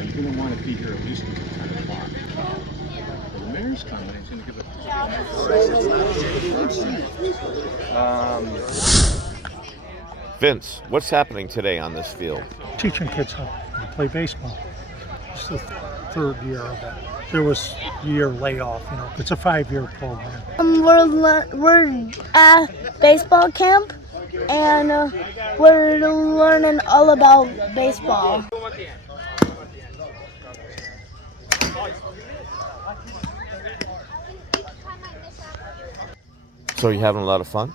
you're going to want to be here at least until 10 o'clock. The mayor's coming. He's going to give a Vince, what's happening today on this field? Teaching kids how to play baseball. It's the third year of it. There was a year layoff, It's a 5-year program. We're at baseball camp, and we're learning all about baseball. So you having a lot of fun?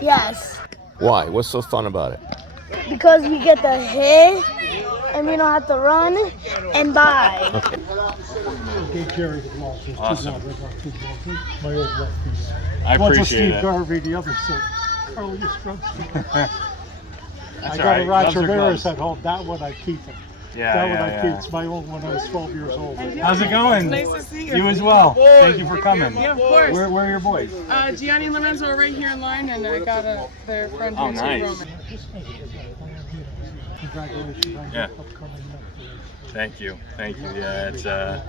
Yes, Why? What's so fun about it? because we get to hit, and we don't have to run and buy. Okay. Gave Jerry the ball. Awesome. My old lefties. I One's a appreciate Steve it. Garvey, the other Carly Yastrzemski. I That's got all a right. Roger Gloves are Veras gloves. at home. That one I keep it. Yeah, That one I keep. It's my old one when I was 12 years old. How's it going? Nice to see you. You as well. Thank you for coming. Yeah, of course. Where are your boys? Gianni and Lorenzo are right here in line, and I got their friend here Oh, nice. too, Roman. Congratulations on Yeah. your upcoming next Thank you. Thank you. Yeah, it's a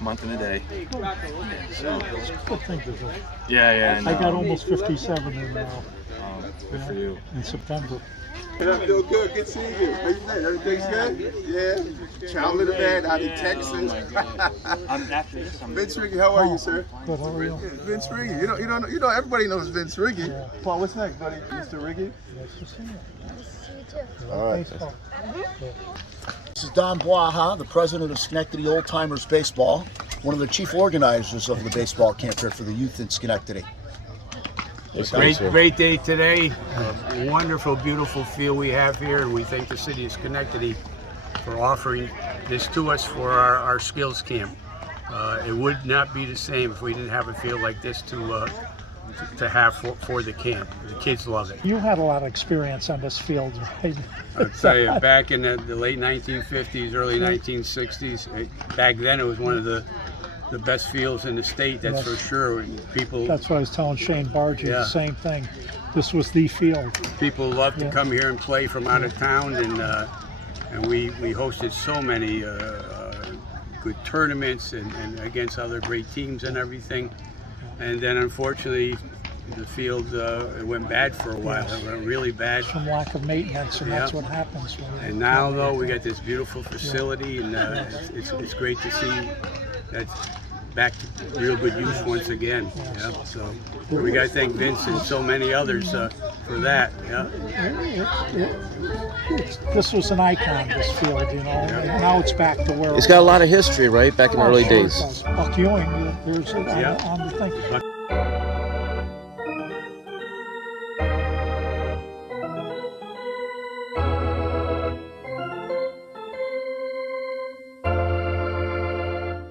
month and a day. So, Good thing to do. yeah. I got almost 57 Good for you. in September. I'm doing good. Good seeing you. How you been? Everything's good? Yeah. Traveling the man out in Texas. I'm after this. Vince Riggy, how are you, sir? Good, how are you? Vince Riggy. You know, everybody knows Vince Riggy. Yeah. Paul, what's next, buddy? Mr. Riggy? Nice to see you. All right. Baseball. This is Don Blaha, the president of Schenectady Old Timers Baseball, one of the chief organizers of the baseball camp here for the youth in Schenectady. Great day today. A wonderful, beautiful field we have here, and we thank the city of Schenectady for offering this to us for our skills camp. It would not be the same if we didn't have a field like this to have for the camp. The kids love it. You had a lot of experience on this field, right? I'll tell you, back in the late 1950s, early 1960s, back then it was one of the best fields in the state, that's Yes. for sure. People That's what I was telling Shane Bargy, Yeah. the same thing. This was the field. People love to Yeah. come here and play from out of town, and we hosted so many good tournaments and against other great teams and everything. And then unfortunately, the field it went bad for a while. It went really bad. From lack of maintenance, and that's Yeah. what happens. When And now though, we got this beautiful facility, and it's great to see that back to real good use once again. Yeah. So we got to thank Vince and so many others for that. Yeah. This was an icon, this field, and now it's back to where It's got a lot of history, right? Back in the early Sure it days. does. Buck Ewing, there's it Yeah. on the thing.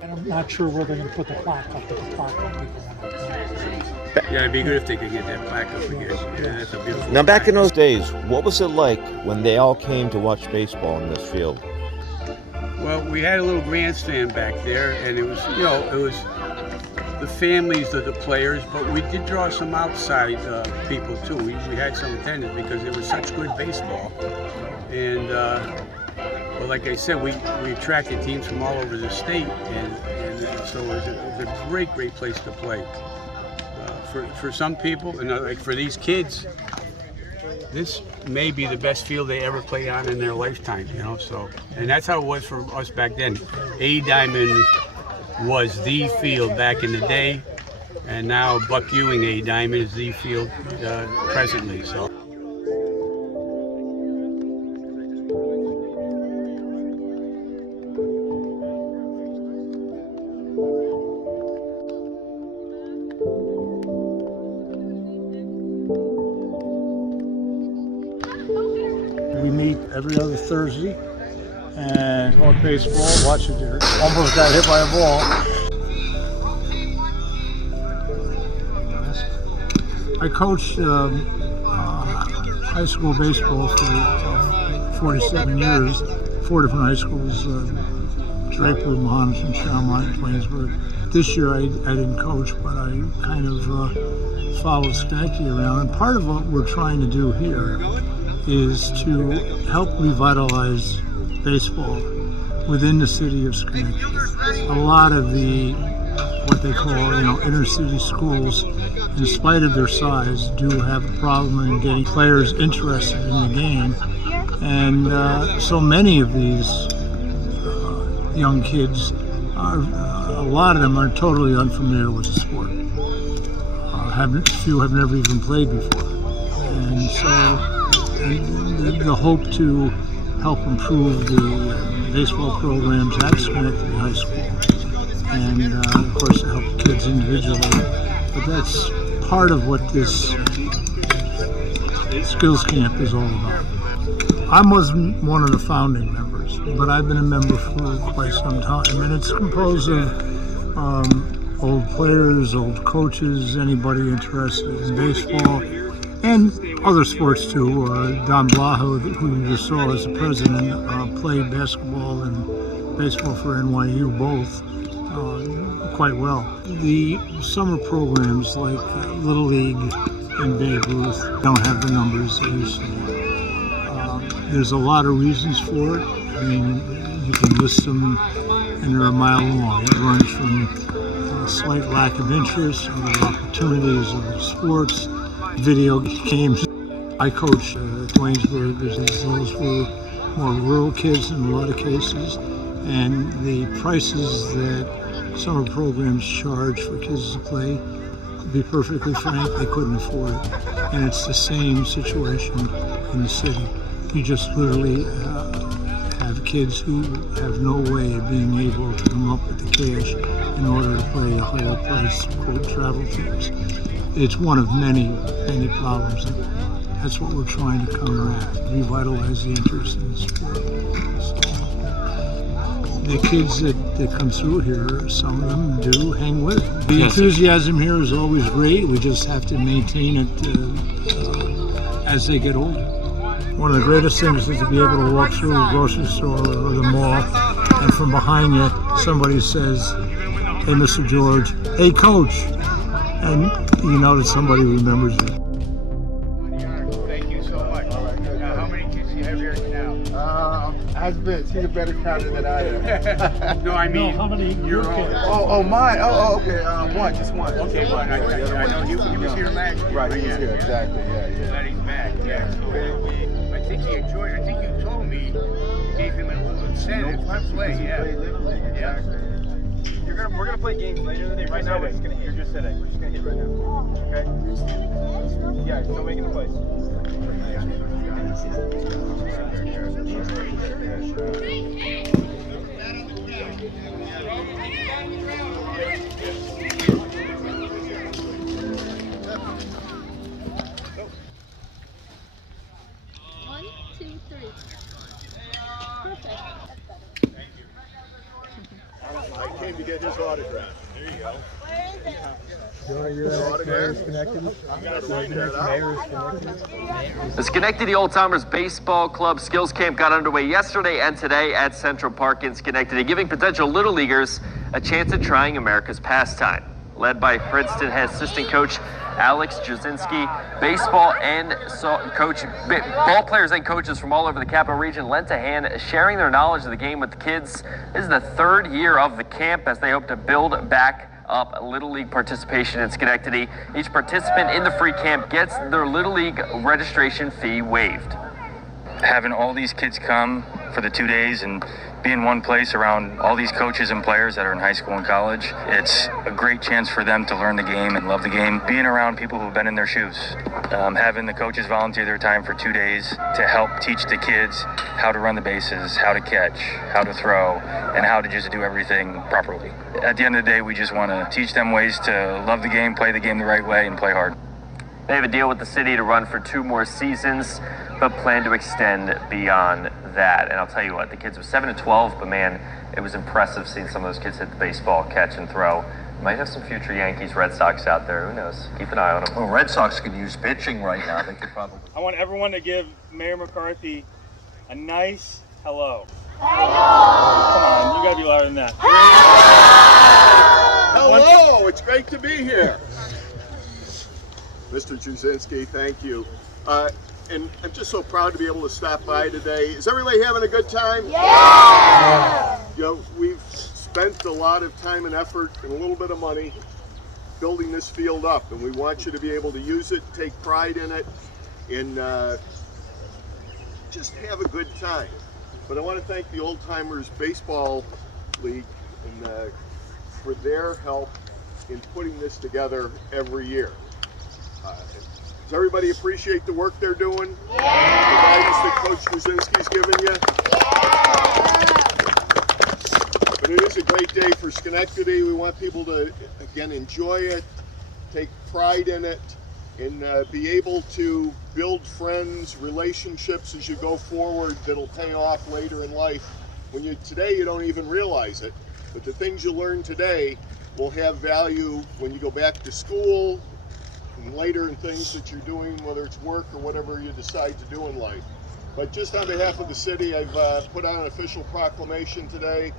And I'm not sure where they're going to put the plaque up, but the plaque will be going up. Yeah, it'd be good if they could get that plaque up again. Yeah, that's a beautiful. Now, back in plaque. those days, what was it like when they all came to watch baseball in this field? Well, we had a little grandstand back there, and it was, it was the families of the players, but we did draw some outside people too. We had some attendance because it was such good baseball, and well, like I said, we attracted teams from all over the state, and so it was a great place to play. For some people, and like for these kids, this may be the best field they ever played on in their lifetime, so, and that's how it was for us back then. A Diamond was the field back in the day, and now Buck Ewing A Diamond is the field presently, so. We meet every other Thursday and talk baseball, watch it there. Almost got hit by a ball. I coached high school baseball for 47 years, 4 different high schools, Draper, Mohannes, and Shamrock, Plainsburg. This year I didn't coach, but I kind of followed Schenectady around. And part of what we're trying to do here is to help revitalize baseball. within the city of Schenectady. A lot of the what they call, inner city schools, in spite of their size, do have a problem in getting players interested in the game. And so many of these young kids a lot of them are totally unfamiliar with the sport. Few have never even played before. And so the hope to help improve the baseball programs at Schenectady High School, and of course to help kids individually. But that's part of what this skills camp is all about. I wasn't one of the founding members, but I've been a member for quite some time, and it's composed of old players, old coaches, anybody interested in baseball, and other sports too. Don Blaha, who you just saw as the president, played basketball and baseball for NYU both quite well. The summer programs like Little League and Babe Ruth don't have the numbers they used to. There's a lot of reasons for it. I mean, you can list them, and they're a mile long. It runs from a slight lack of interest, other opportunities, other sports, video games. I coach at Waynesburg. Those were more rural kids in a lot of cases, and the prices that summer programs charge for kids to play, to be perfectly frank, they couldn't afford it. And it's the same situation in the city. You just literally have kids who have no way of being able to come up with the cash in order to play a higher price, quote, travel teams. It's one of many, many problems. That's what we're trying to counteract, revitalize the interest in the sport. So, the kids that come through here, some of them do hang with it. The enthusiasm here is always great. We just have to maintain it as they get older. One of the greatest things is to be able to walk through a grocery store or the mall, and from behind you, somebody says, "Hey, Mr. George," "Hey, Coach," and you know that somebody remembers you. Thank you so much. Now, how many kids do you have here now? He's a better counter than I am. No, I mean, how many your own. Oh, mine. Oh, okay. One, just one. Okay, one. I know he was here last year. Right, he was here, exactly. Yeah. Glad he's back. Yeah. So, I think he enjoyed it. I think you told me you gave him a little incentive to play. Yeah. We're gonna play games later in the day. Right now, you're just sitting. We're just gonna hit right now. Okay? Yeah, still making the plays. One, two, three. Perfect. I came to get his autograph. There you go. The Schenectady Old Timers Baseball Club Skills Camp got underway yesterday and today at Central Park in Schenectady, giving potential Little Leaguers a chance at trying America's pastime. Led by Princeton head assistant coach Alex Jasinski, baseball and ball players and coaches from all over the Capital Region lent a hand, sharing their knowledge of the game with the kids. This is the third year of the camp as they hope to build back up Little League participation in Schenectady. Each participant in the free camp gets their Little League registration fee waived. Having all these kids come for the 2 days and be in one place around all these coaches and players that are in high school and college, it's a great chance for them to learn the game and love the game. Being around people who've been in their shoes, having the coaches volunteer their time for 2 days to help teach the kids how to run the bases, how to catch, how to throw, and how to just do everything properly. At the end of the day, we just want to teach them ways to love the game, play the game the right way, and play hard. They have a deal with the city to run for 2 more seasons, but plan to extend beyond that. And I'll tell you what, the kids were 7 to 12, but man, it was impressive seeing some of those kids hit the baseball, catch and throw. Might have some future Yankees, Red Sox out there. Who knows? Keep an eye on them. Well, Red Sox could use pitching right now. They could probably. I want everyone to give Mayor McCarthy a nice hello. Hello! Come on, you gotta be louder than that. Hello! It's great to be here. Mr. Jasinski, thank you. and I'm just so proud to be able to stop by today. Is everybody having a good time? Yeah! You know, we've spent a lot of time and effort and a little bit of money building this field up, and we want you to be able to use it, take pride in it, and just have a good time. But I want to thank the Old Timers Baseball League and, for their help in putting this together every year. Does everybody appreciate the work they're doing? Yeah! The guidance that Coach Wazinski's given you? Yeah! But it is a great day for Schenectady. We want people to, again, enjoy it, take pride in it, and be able to build friends, relationships as you go forward that'll pay off later in life. Today you don't even realize it, but the things you learn today will have value when you go back to school and later in things that you're doing, whether it's work or whatever you decide to do in life. But just on behalf of the city, I've put out an official proclamation today.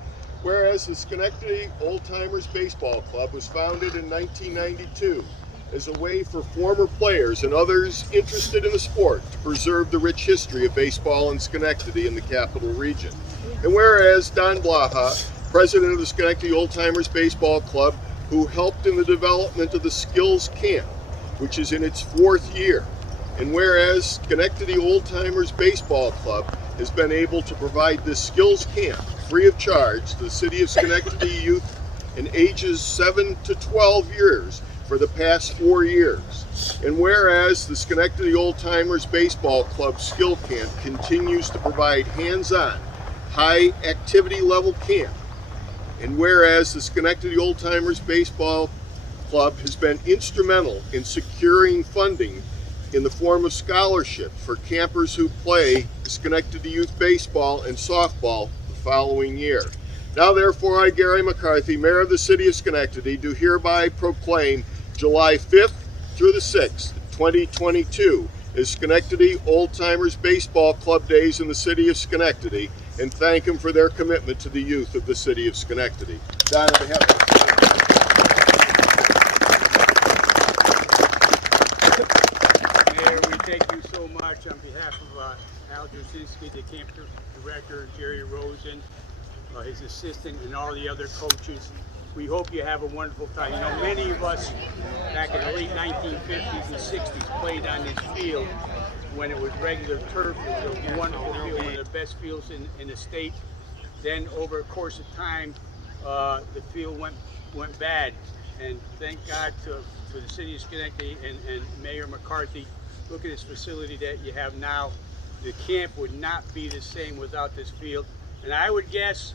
Whereas the Schenectady Old Timers Baseball Club was founded in 1992 as a way for former players and others interested in the sport to preserve the rich history of baseball in Schenectady and the capital region. And whereas Don Blaha, president of the Schenectady Old Timers Baseball Club, who helped in the development of the Skills Camp, which is in its 4th year. And whereas Schenectady Old Timers Baseball Club has been able to provide this skills camp free of charge to the city of Schenectady youth in ages 7 to 12 years for the past 4 years. And whereas the Schenectady Old Timers Baseball Club Skill Camp continues to provide hands-on, high activity level camp. And whereas the Schenectady Old Timers Baseball Club has been instrumental in securing funding in the form of scholarship for campers who play Schenectady Youth Baseball and Softball the following year. Now therefore I, Gary McCarthy, Mayor of the City of Schenectady, do hereby proclaim July 5th through the 6th, 2022 as Schenectady Old Timers Baseball Club Days in the City of Schenectady, and thank them for their commitment to the youth of the City of Schenectady. Don, on behalf of Thank you so much on behalf of Al Jasinski, the camp director, Jerry Rosen, his assistant, and all the other coaches. We hope you have a wonderful time. You know, many of us back in the late 1950s and 60s played on this field when it was regular turf. It was a wonderful field, one of the best fields in the state. Then over a course of time, the field went bad. And thank God to the city of Schenectady and Mayor McCarthy. Look at this facility that you have now. The camp would not be the same without this field. And I would guess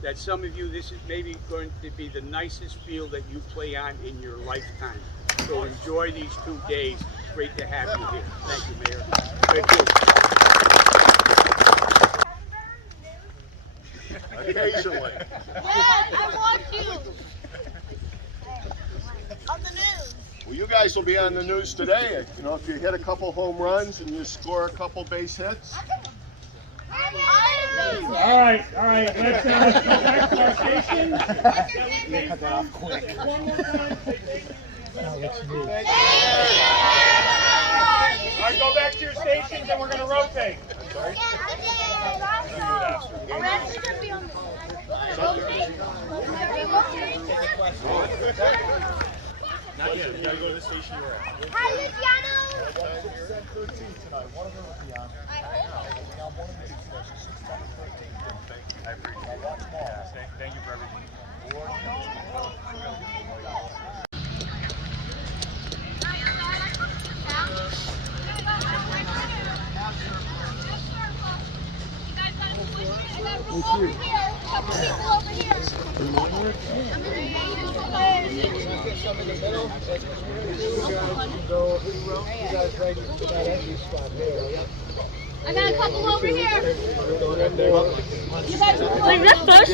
that some of you, this is maybe going to be the nicest field that you play on in your lifetime. So enjoy these 2 days. It's great to have you here. Thank you, Mayor. Thank you. occasionally. Yes, I want you. On the news. Well, you guys will be on the news today. You know, if you hit a couple home runs and you score a couple base hits. All right. Let's go back to our station. Cut that off quick. One more time. All right, go back to your stations and we're going to rotate. Sorry. Not yet. You gotta go to the station you're at. Hi, Luciano. 13 tonight. One of them will be on. I know. One of them is 10 and 13. I appreciate it. Thank you for everything. Couple people over here. I got a couple over here. You guys wait, that's first.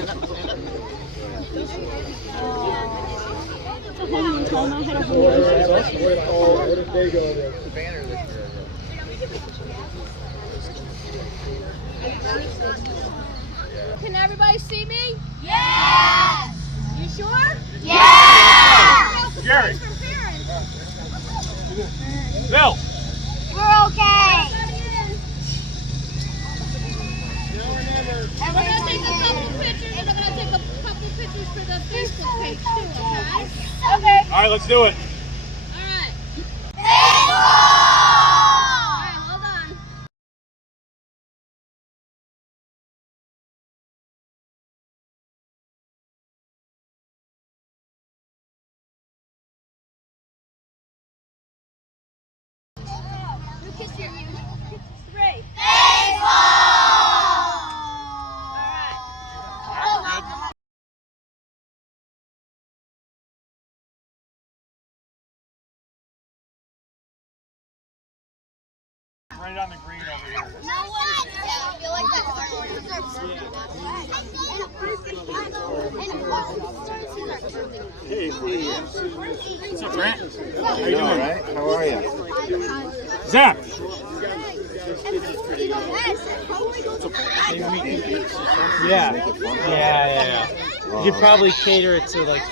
It's a home run time. I had a home run. Can everybody see me? Yes! You sure? Yes! Jerry! Bill! We're okay! All right, let's do it. Alright. Alright, hold on. Who kissed you? 3. Right on the green over here. You like that Hey, what's up, Grant? How you doing? All right. How are you? Zach. Yeah. You could probably cater it to like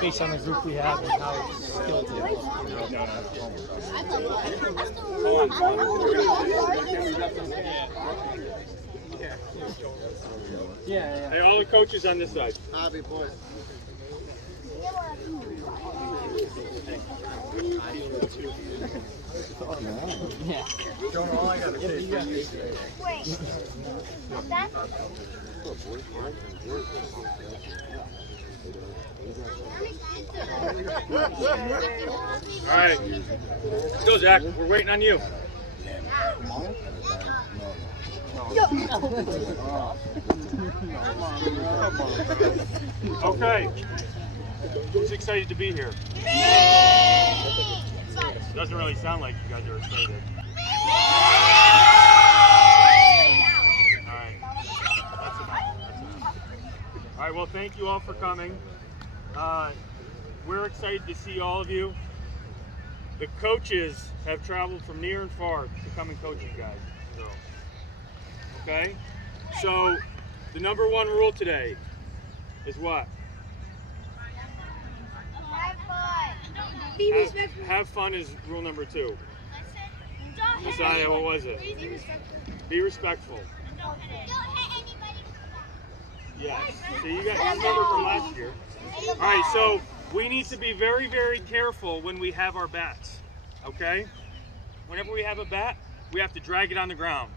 based on the group we have and how it's skilled. Yeah. Hey, all the coaches on this side. Yeah. Don't know all I gotta say. Wait. That? All right. Let's go, Zach. We're waiting on you. Okay. Who's excited to be here? Doesn't really sound like you guys are excited. All right. That's enough. All right. Well, thank you all for coming. We're excited to see all of you. The coaches have traveled from near and far to come and coach you guys. So, okay? So, the number one rule today is what? Have fun is rule number 2. Messiah, what was it? Be respectful. Yes. So you got remember from last year. All right, so we need to be very, very careful when we have our bats, okay? Whenever we have a bat, we have to drag it on the ground,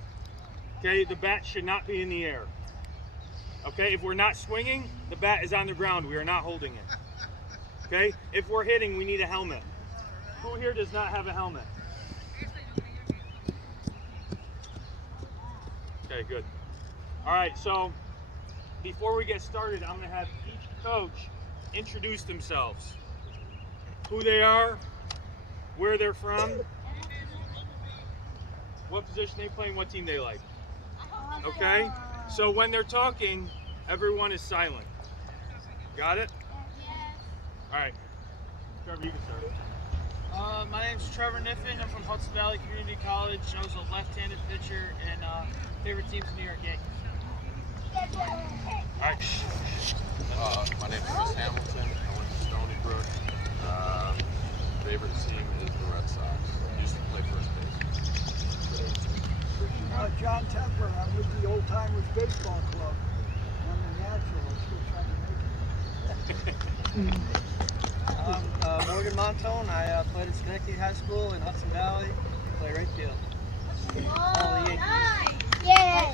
okay? The bat should not be in the air, okay? If we're not swinging, the bat is on the ground. We are not holding it, okay? If we're hitting, we need a helmet. Who here does not have a helmet? Okay, good. All right, so before we get started, I'm going to have each coach introduce themselves, who they are, where they're from, what position they play, and what team they like. Okay? So when they're talking, everyone is silent. Got it? All right. Trevor, you can start. My name's Trevor Niffin. I'm from Hudson Valley Community College. I was a left-handed pitcher, and favorite team's New York Yankees. All right. My name is Chris Hamilton. I went to Stony Brook. Favorite team is the Red Sox. I used to play first base. John Tepper. I'm with the Old Timers Baseball Club. I'm a naturalist. We're trying to make it. I'm Morgan Montone. I played at Schenectady High School in Hudson Valley. I play right field. All the Yankees. Yeah.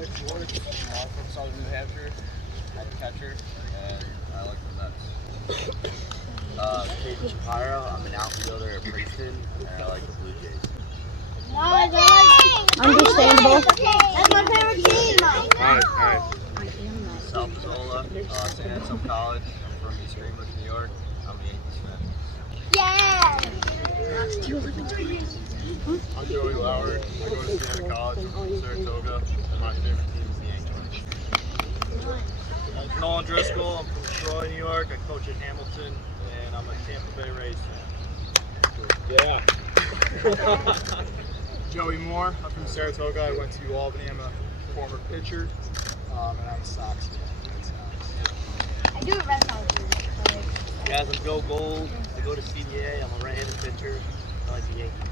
From Southern New Hampshire. I'm a catcher, and I like the Mets. Caden Shapiro. I'm an outfielder at Princeton, and I like the Blue Jays. Understandable. That's my favorite team. All right. Sal Pizzola, St. Anselm College. I'm from East Greenbush, New York. I'm a Yankees fan. I'm Joey Lauer. I go to Siena College. I'm from Saratoga, and my favorite team is the Yankees. I'm Nolan Driscoll. I'm from Troy, New York. I coach at Hamilton, and I'm a Tampa Bay Rays fan. Yeah. Joey Moore. I'm from Saratoga. I went to Albany. I'm a former pitcher, and I'm a Sox fan. I do a Red Sox. Guys, I'm Joe Gold. I go to CBA. I'm a right-handed pitcher. I like the Yankees.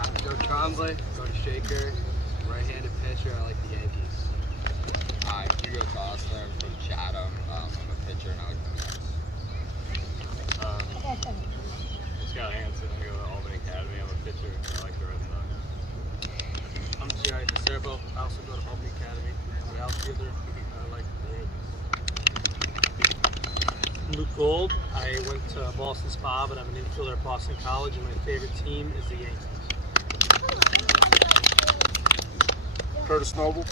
I'm Joe Trombley. I go to Shaker. Right-handed pitcher. I like the Yankees. Hi, Hugo Tossler. I'm from Chatham. I'm a pitcher and I like the Mets. Scott Hansen. I go to Albany Academy. I'm a pitcher. I like the Red Sox. I'm Jerry DeCerbo. I also go to Albany Academy. I'm an outfielder. I like the Luke Gold. I went to Boston Spa, but I'm an infielder at Boston College, and my favorite team is the Yankees. Curtis Noble.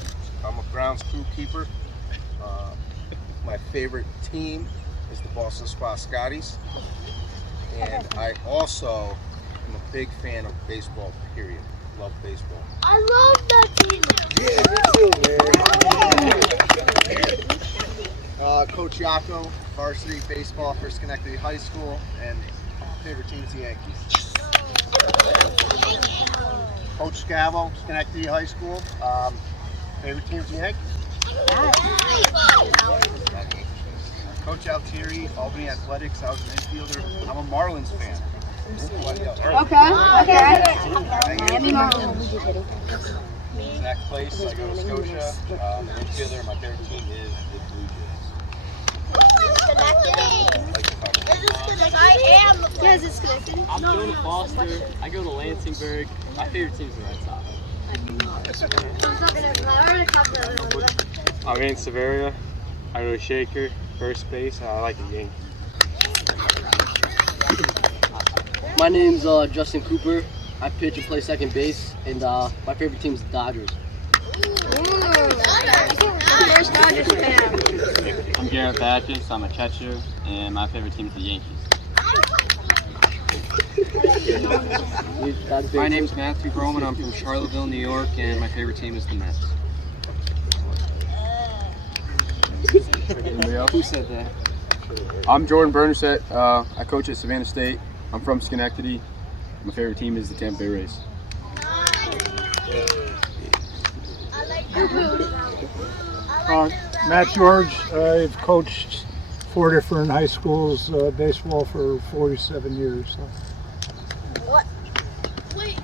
I'm a grounds crew keeper. My favorite team is the Boston Spa Scotties. And I also am a big fan of baseball, period. Love baseball. I love that team. Yeah, me too, man. Coach Yako, varsity baseball for Schenectady High School, and favorite team is the Yankees. Coach Scavo, Schenectady High School, favorite team is the Yankees. Coach Altieri, Albany Athletics, I was an infielder. I'm a Marlins fan. Okay. Miami Marlins. Zach Place, I go to Scotia. An infielder, my favorite team is the Blue Jays. I am. Yes, it's Schenectady. I'm going to Foster. I go to Lansingburg. My favorite team is the Red Sox. I'm in Severia. I go to Shaker, first base. I like the Yankees. My name's Justin Cooper. I pitch and play second base, and my favorite team is the Dodgers. I'm Garrett Baptist. I'm a catcher, and my favorite team is the Yankees. My name's Matthew Groman. I'm from Charlottesville, New York, and my favorite team is the Mets. Anybody else? Who said that? I'm Jordan Bernstedt. I coach at Savannah State. I'm from Schenectady. My favorite team is the Tampa Bay Rays. Matt George. I've coached 4 different high schools baseball for 47 years. So. What? Wait.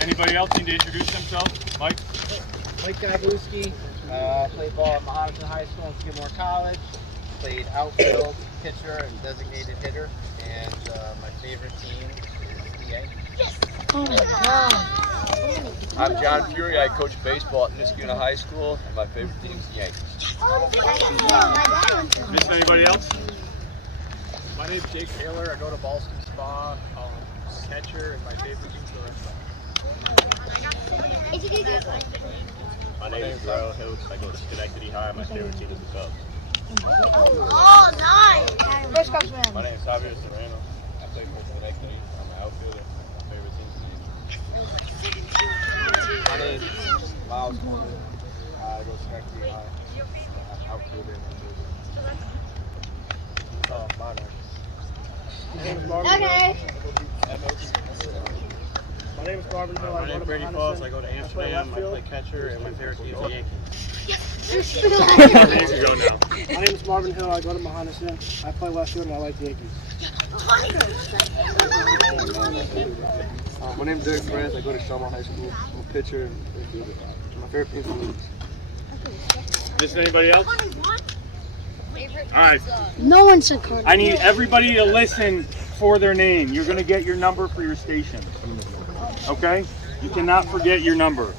Anybody else need to introduce themselves? Mike? Mike Gajewski. Played ball at Mahonison High School and Skidmore College. Played outfield, pitcher, and designated hitter. And my favorite team is the Yankees. Yes. Oh my God. I'm John Fury. I coach baseball at Niskuna High School, and my favorite team is the Yankees. Miss anybody else? My name's Jake Taylor. I go to Boston Spa, catcher, and my favorite team is the Red Sox. My name is Ryle Hills. I go to Schenectady High. My favorite team is the Cubs. Oh, nice. First Cubsman. My name is Javier Serrano. I play for Schenectady. I'm an outfielder. My favorite team is the Yankees. My name is Miles Coleman. I go to Schenectady High. Outfielder. Oh, my Okay. My name is Marvin Hill. My name is Brady Falls. I go to Amsterdam. I play catcher, and my favorite team is the Yankees. My name is Marvin Hill. I go to Mahonison. I play left field, and I like the Yankees. My name is Derek Perez. I go to Shelmont High School. I'm a pitcher and infielder. My favorite team is the Yankees. Miss anybody else? All right. No one said Cardinals. I need everybody to listen for their name. You're going to get your number for your station. Okay? You cannot forget your number.